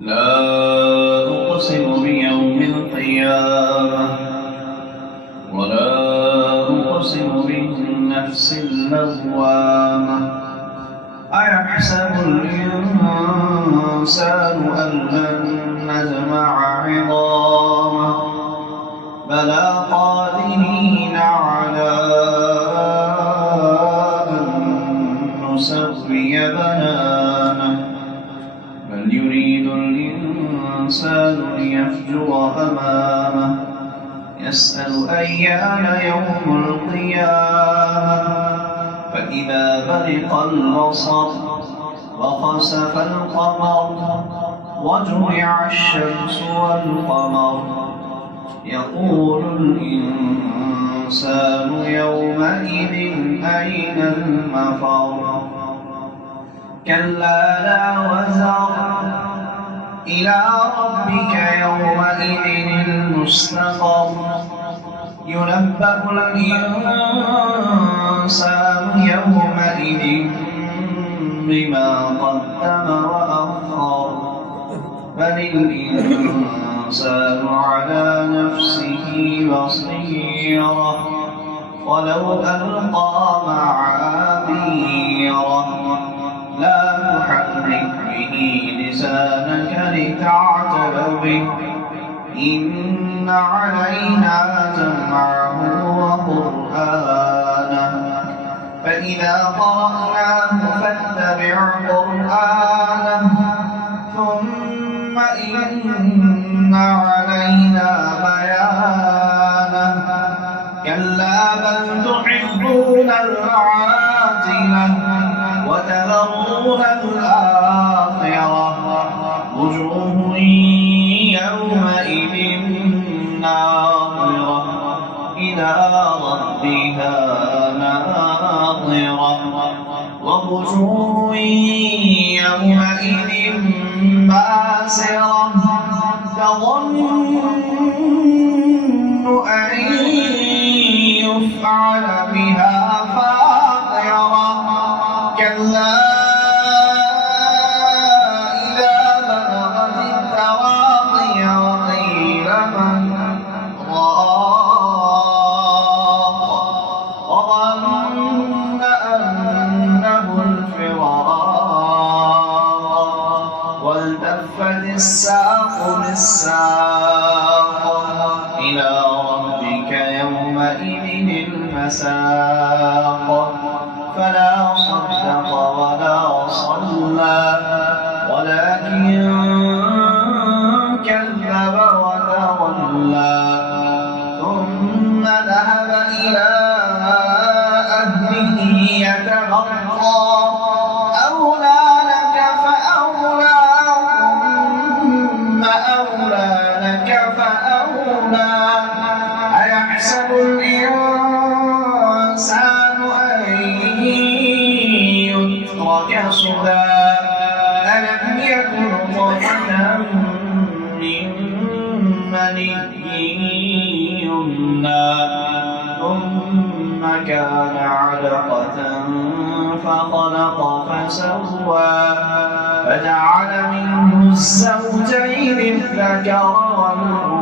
لا أقسم بيوم القيامة ولا أقسم بالنفس اللوامة أيحسب الإنسان أن لن نجمع عظامه بلى قادرين على أن نسوي بنانه بل يريد الإنسان ليفجر أمامه يسأل أيان يوم القيامة فإذا برق البصر وخسف القمر وجمع الشمس والقمر يقول الإنسان يومئذ أين المفر كلا لا وزر إلى ربك يومئذ المستقر ينبأ الإنسان يومئذ بما قدم وأخر بل الإنسان على نفسه بصيرة ولو ألقى معاذيره لا تحرك به لسانك لتعجل به إن علينا جمعه وقرآنه فإذا قرأناه فاتبع قرآنه ثم إن علينا بيانه كلا بل تحبون العاجلة وتذرون الآخرة وجوه يومئذ ناظرة إلى ربها ناظرة ووجوه يومئذ باسرة تظن أن يفعل بها فاقرة كلا إذا بلغت التراقي وقيل من راق وظن أنه الفراق والتفت الساق بالساق إلى ربك يومئذ المساق فلا صدق ولا صلى ولكن كذب وتولى ثم ذهب إلى أهله يتمطى أولى لك فأولى ثم أولى لك فأولى أيحسب الإنسان يترك سدى ألم يكن نطفة من مني يمنى ثم كان علقة فخلق فسوى فجعل منه الزوجين الذكر والأنثى